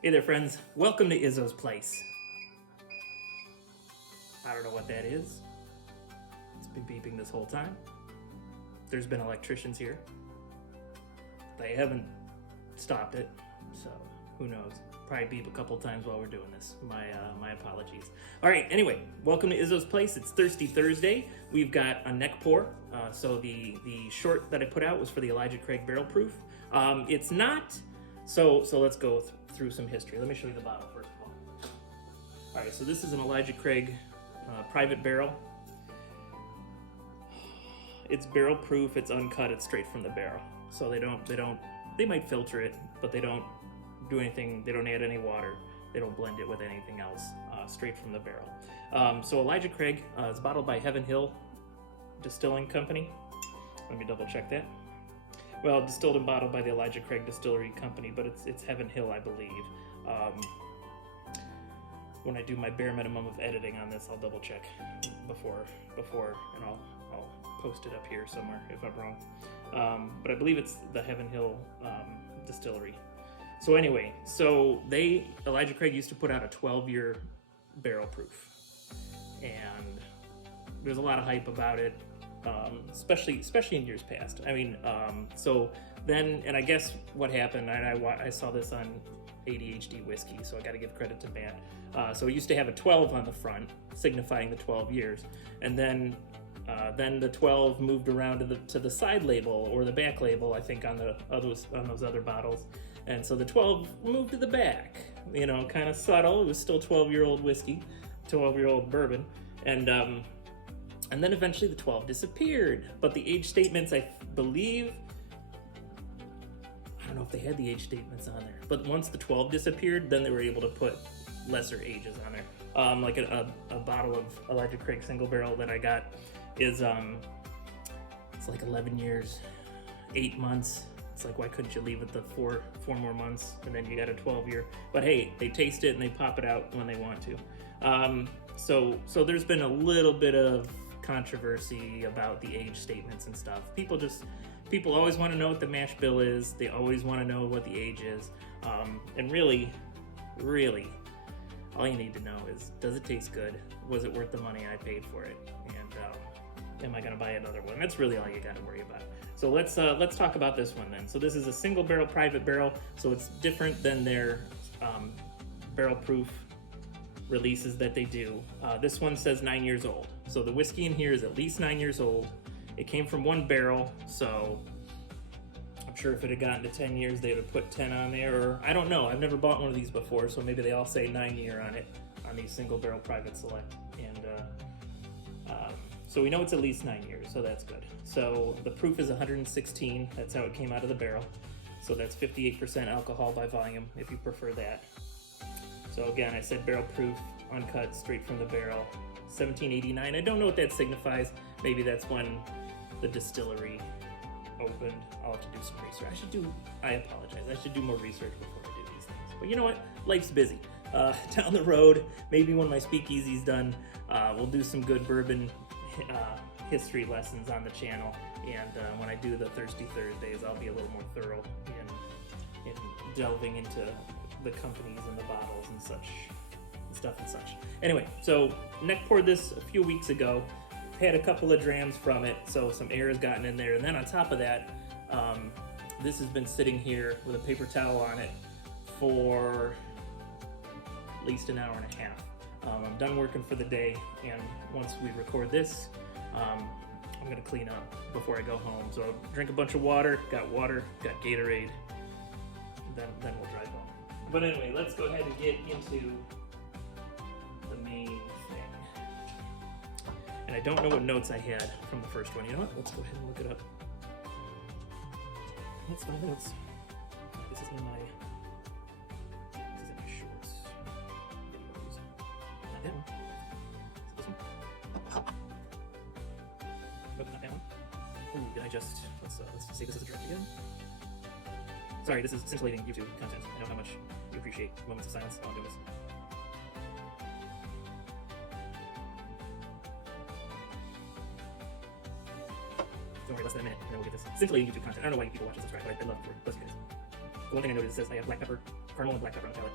Hey there, friends. Welcome to Izzo's place. I don't know what that is. It's been beeping this whole time. There's been electricians here. They haven't stopped it, so who knows? Probably beep a couple times while we're doing this. My apologies. All right. Anyway, welcome to Izzo's place. It's Thirsty Thursday. We've got a neck pour. So the short that I put out was for the Elijah Craig Barrel Proof. It's not. So let's go through some history. Let me show you the bottle first of all. All right. So this is an Elijah Craig private barrel. It's barrel proof. It's uncut. It's straight from the barrel. So they might filter it, but they don't do anything. They don't add any water. They don't blend it with anything else. Straight from the barrel. So Elijah Craig is bottled by Heaven Hill Distilling Company. Let me double check that. Well, distilled and bottled by the Elijah Craig Distillery Company, but it's Heaven Hill, I believe. When I do my bare minimum of editing on this, I'll double check before, and I'll post it up here somewhere if I'm wrong. But I believe it's the Heaven Hill Distillery. So anyway, Elijah Craig used to put out a 12-year barrel proof, and there's a lot of hype about it, especially in years past. I mean, so then, and I guess what happened, I saw this on ADHD Whiskey, so I got to give credit to Matt. So it used to have a 12 on the front, signifying the 12 years, and then the 12 moved around to the side label or the back label, I think, on those other bottles. And so the 12 moved to the back, kind of subtle. It was still 12-year-old whiskey, 12-year-old bourbon. And then eventually the 12 disappeared. But the age statements, I believe, I don't know if they had the age statements on there. But once the 12 disappeared, then they were able to put lesser ages on there. Like a bottle of Elijah Craig single barrel that I got is, it's like 11 years, 8 months. It's like, why couldn't you leave it the four more months and then you got a 12-year? But hey, they taste it and they pop it out when they want to. So there's been a little bit of controversy about the age statements and stuff. People always want to know what the mash bill is. They always want to know what the age is. And really, all you need to know is, does it taste good? Was it worth the money I paid for it? And am I going to buy another one? That's really all you got to worry about. So let's talk about this one then. So this is a single barrel private barrel, so it's different than their barrel proof releases that they do. This one says 9 years old. So the whiskey in here is at least 9 years old. It came from one barrel, so I'm sure if it had gotten to 10 years, they would have put 10 on there, or I don't know. I've never bought one of these before, so maybe they all say 9-year on it, on these single barrel private select. And so we know it's at least 9 years, so that's good. So the proof is 116. That's how it came out of the barrel. So that's 58% alcohol by volume, if you prefer that. So again, I said barrel proof, uncut, straight from the barrel, 1789. I don't know what that signifies. Maybe that's when the distillery opened. I'll have to do some research. I apologize. I should do more research before I do these things. But you know what? Life's busy. Down the road, maybe when my speakeasy's done, we'll do some good bourbon history lessons on the channel. And when I do the Thirsty Thursdays, I'll be a little more thorough in delving into the companies and the bottles and such. Anyway, so neck poured this a few weeks ago. Had a couple of drams from it, so some air has gotten in there. And then on top of that, this has been sitting here with a paper towel on it for at least an hour and a half. I'm done working for the day, and once we record this, I'm gonna clean up before I go home. So I'll drink a bunch of water, got Gatorade, then we'll drive home. But anyway, let's go ahead and get into the main thing. And I don't know what notes I had from the first one. You know what? Let's go ahead and look it up. That's my notes. This is in my shorts. Not that one. Is this one? Nope, not that one. Ooh, did I just... Let's see if this is a direct again. Sorry, this is scintillating YouTube content. I know how much you appreciate moments of silence while I'm doing this. Don't worry, less than a minute, and then we'll get this scintillating YouTube content. I don't know why you people watch and subscribe, but I love it for you guys. The one thing I noticed is I have black pepper, caramel and black pepper on the palate.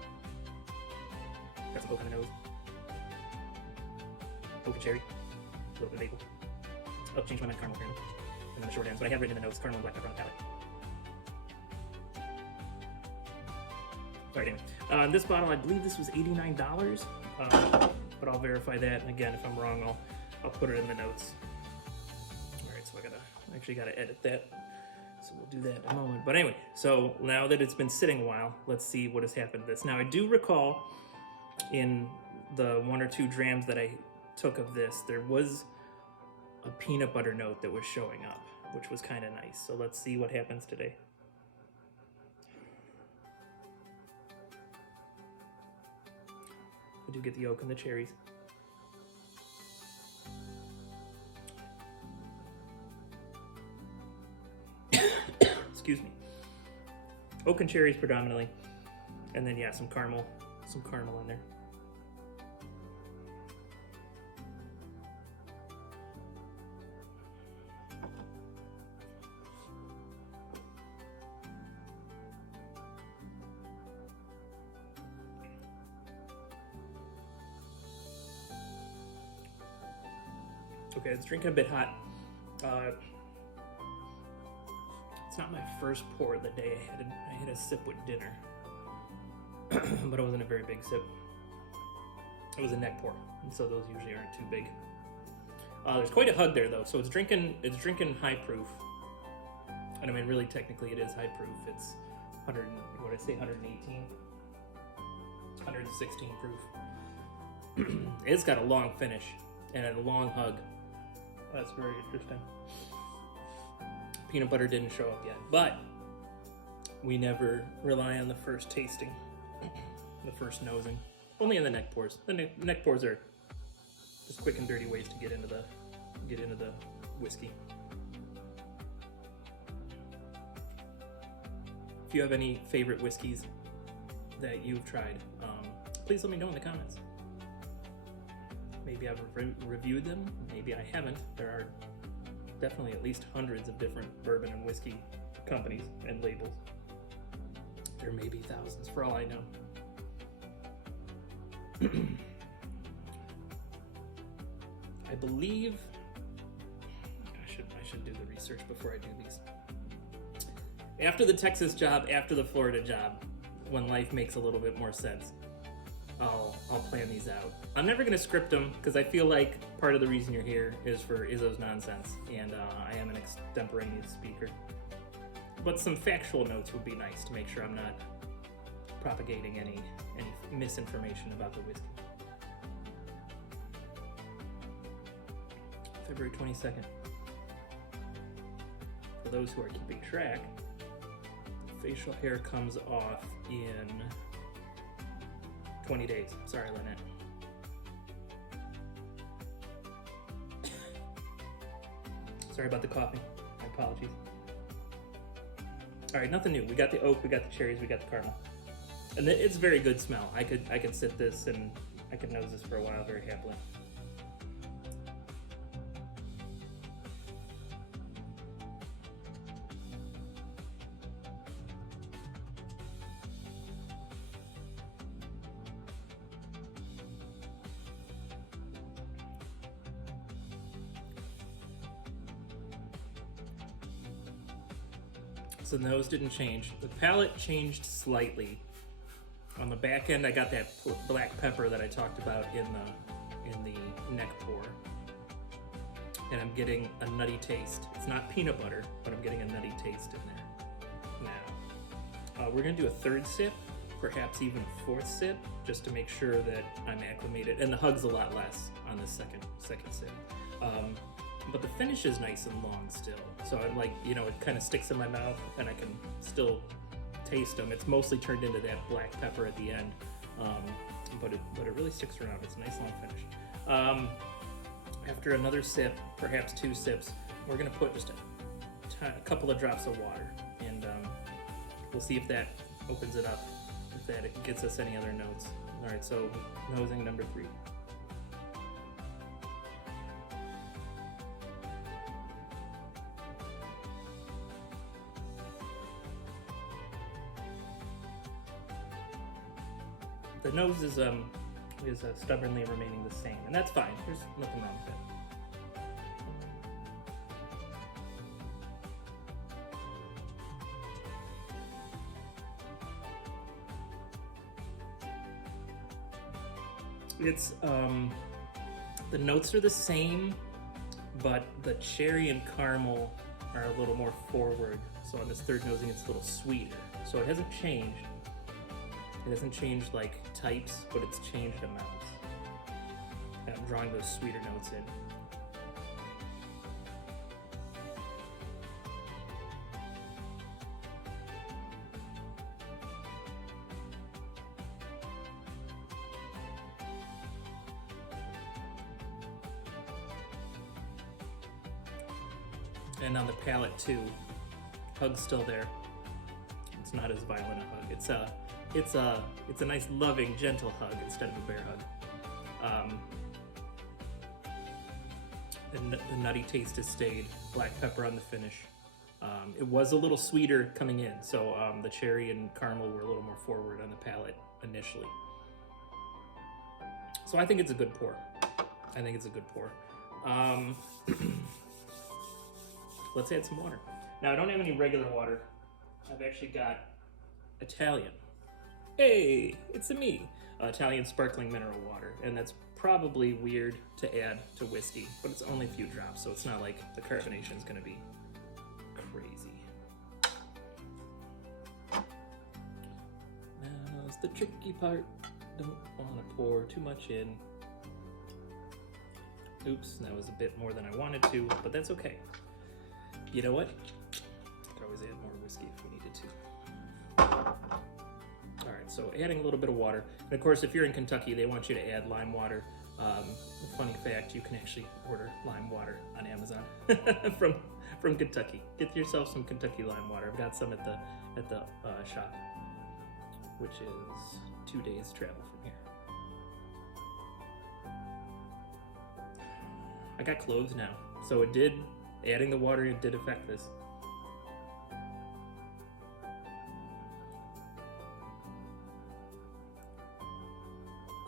Got some oak on the nose. Oak and cherry. A little bit of maple. Oh, changed my mind, caramel apparently. And then the short ends, but I have written in the notes caramel and black pepper on the palate. Alright, anyway. This bottle, I believe this was $89. But I'll verify that, and again, if I'm wrong, I'll put it in the notes. Alright, so I actually gotta edit that. So we'll do that in a moment. But anyway, so now that it's been sitting a while, let's see what has happened to this. Now, I do recall in the 1 or 2 drams that I took of this, there was a peanut butter note that was showing up, which was kind of nice. So let's see what happens today. I do get the oak and the cherries. Excuse me. Oak and cherries predominantly, and then yeah, some caramel in there. Okay, it's drinking a bit hot. It's not my first pour of the day. I had a sip with dinner, but it wasn't a very big sip. It was a neck pour, and so those usually aren't too big. There's quite a hug there though, so it's drinking high proof. And I mean, really, technically, it is high proof. It's 118, 116 proof. It's got a long finish and a long hug. That's very interesting. Peanut butter didn't show up yet, but we never rely on the first tasting, the first nosing. Only in the neck pours. The neck pours are just quick and dirty ways to get into the whiskey. If you have any favorite whiskeys that you've tried, please let me know in the comments. Maybe I've reviewed them, maybe I haven't. There are definitely at least hundreds of different bourbon and whiskey companies and labels. There may be thousands for all I know. I believe I should do the research before I do these. After the Texas job, after the Florida job, when life makes a little bit more sense, I'll plan these out. I'm never gonna script them because I feel like part of the reason you're here is for Izzo's nonsense, and I am an extemporaneous speaker. But some factual notes would be nice to make sure I'm not propagating any misinformation about the whiskey. February 22nd. For those who are keeping track, facial hair comes off in 20 days. Sorry, Lynette. Sorry about the coughing. My apologies. All right, nothing new. We got the oak, we got the cherries, we got the caramel. And it's very good smell. I could sit this and I could nose this for a while very happily. So the nose didn't change. The palate changed slightly. On the back end, I got that black pepper that I talked about in the neck pour, and I'm getting a nutty taste. It's not peanut butter, but I'm getting a nutty taste in there. Now, we're gonna do a third sip, perhaps even a fourth sip, just to make sure that I'm acclimated. And the hug's a lot less on the second sip. But the finish is nice and long still. So I'm like, it kind of sticks in my mouth and I can still taste them. It's mostly turned into that black pepper at the end, but it really sticks around. It's a nice long finish. After another sip, perhaps 2 sips, we're gonna put just a couple of drops of water, and we'll see if that opens it up, if that gets us any other notes. All right, so nosing number 3. The nose is stubbornly remaining the same, and that's fine. There's nothing wrong with it. It's the notes are the same, but the cherry and caramel are a little more forward. So on this third nosing, it's a little sweeter. So it hasn't changed. It hasn't changed like types, but it's changed amounts. And I'm drawing those sweeter notes in. And on the palate too, hug's still there. It's not as violent a hug. It's a nice, loving, gentle hug instead of a bear hug. And the nutty taste has stayed. Black pepper on the finish. It was a little sweeter coming in, so the cherry and caramel were a little more forward on the palate initially. So I think it's a good pour. Let's add some water. Now I don't have any regular water. I've actually got Italian. Hey, it's me. Italian sparkling mineral water, and that's probably weird to add to whiskey, but it's only a few drops, so it's not like the carbonation is going to be crazy. Now's the tricky part. Don't want to pour too much in. Oops, that was a bit more than I wanted to, but that's okay. You know what? Could always add more whiskey if we needed to. All right, so adding a little bit of water. And of course, if you're in Kentucky, they want you to add lime water. A funny fact, you can actually order lime water on Amazon from Kentucky. Get yourself some Kentucky lime water. I've got some at the shop, which is 2 days travel from here. I got cloves now, so adding the water, it did affect this.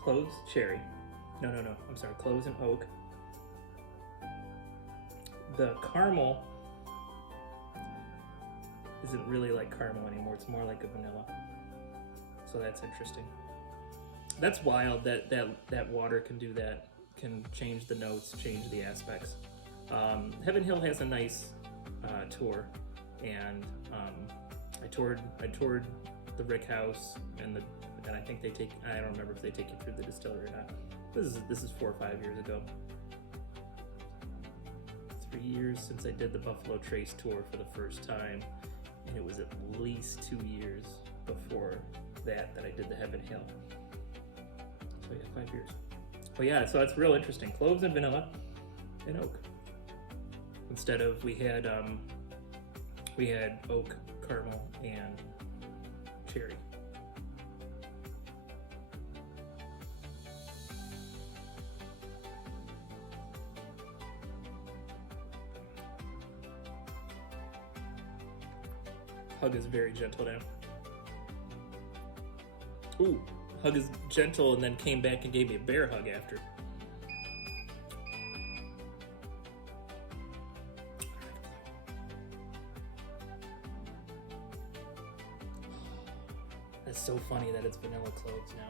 Cloves, cherry. No, I'm sorry, cloves and oak. The caramel isn't really like caramel anymore, it's more like a vanilla. So that's interesting. That's wild that water can do that, can change the notes, change the aspects. Heaven Hill has a nice tour, and I toured the Rick House, and I think I don't remember if they take you through the distillery or not. This is 4 or 5 years ago. 3 years since I did the Buffalo Trace tour for the first time, and it was at least 2 years before that I did the Heaven Hill. So yeah, 5 years. But yeah, so it's real interesting. Cloves and vanilla and oak. Instead of we had oak, caramel, and cherry. Hug is very gentle now. Ooh, hug is gentle and then came back and gave me a bear hug after. That's so funny that it's vanilla cloves now.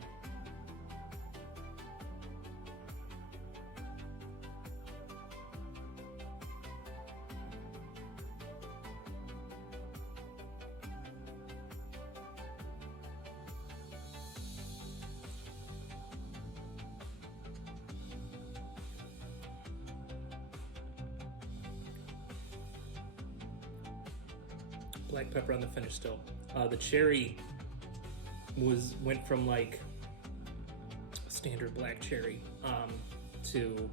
Black pepper on the finish still. The cherry went from like a standard black cherry to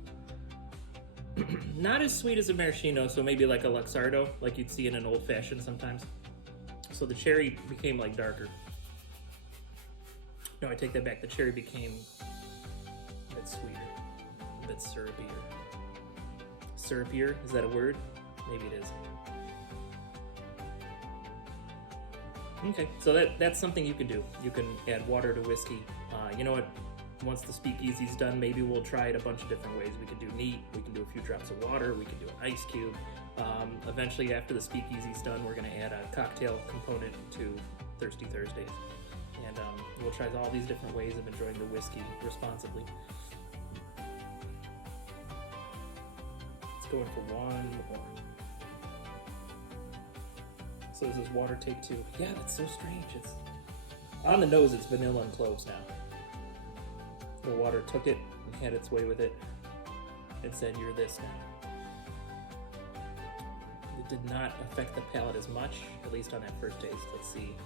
not as sweet as a maraschino, so maybe like a Luxardo, like you'd see in an old fashioned sometimes. So the cherry became like darker. No, I take that back. The cherry became a bit sweeter, a bit syrupier. Syrupier, is that a word? Maybe it is. Okay, so that's something you can do. You can add water to whiskey. You know what? Once the speakeasy's done, maybe we'll try it a bunch of different ways. We can do neat, we can do a few drops of water, we can do an ice cube. Eventually, after the speakeasy's done, we're going to add a cocktail component to Thirsty Thursdays. And we'll try all these different ways of enjoying the whiskey responsibly. Let's go in for one more. So this is water take 2. Yeah, that's so strange. It's on the nose, it's vanilla and cloves now. The water took it and had its way with it and said, you're this now. It did not affect the palate as much, at least on that first taste. Let's see.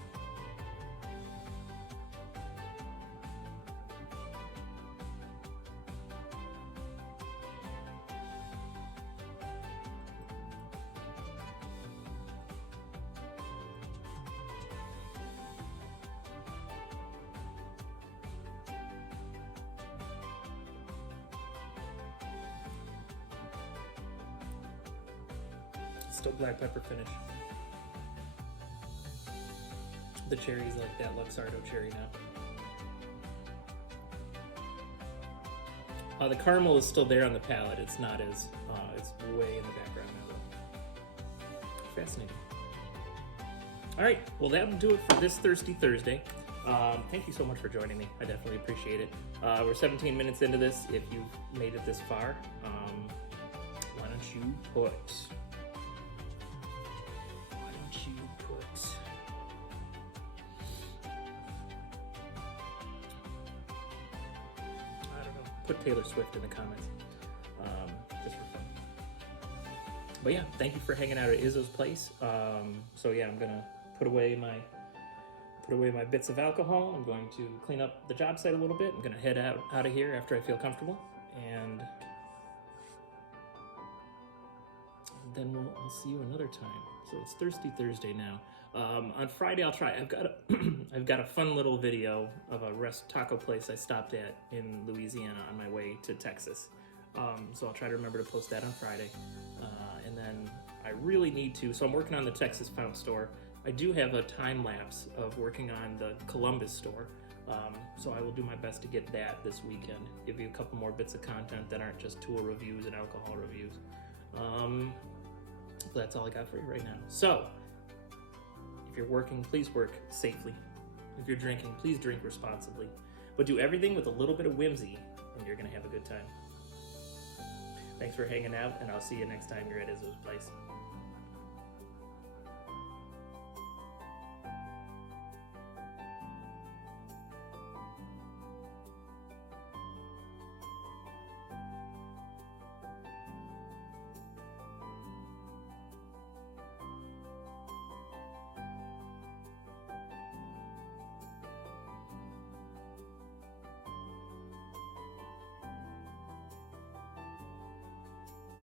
Still black pepper finish. The cherry's like that Luxardo cherry now. The caramel is still there on the palate. It's not as, it's way in the background now. Fascinating. All right, well that'll do it for this Thirsty Thursday. Thank you so much for joining me. I definitely appreciate it. We're 17 minutes into this. If you've made it this far, why don't you put put Taylor Swift in the comments, just for fun. But yeah, thank you for hanging out at Izzo's place. So yeah, I'm gonna put away my bits of alcohol. I'm going to clean up the job site a little bit. I'm gonna head out of here after I feel comfortable, and then I'll see you another time. So it's Thirsty Thursday now. On Friday I'll try. I've got a fun little video of a taco place I stopped at in Louisiana on my way to Texas. So I'll try to remember to post that on Friday. And then I really need to. So I'm working on the Texas Pound store. I do have a time lapse of working on the Columbus store. So I will do my best to get that this weekend. Give you a couple more bits of content that aren't just tool reviews and alcohol reviews. That's all I got for you right now. So, if you're working, please work safely. If you're drinking, please drink responsibly. But do everything with a little bit of whimsy, and you're gonna have a good time. Thanks for hanging out, and I'll see you next time you're at Izzo's place.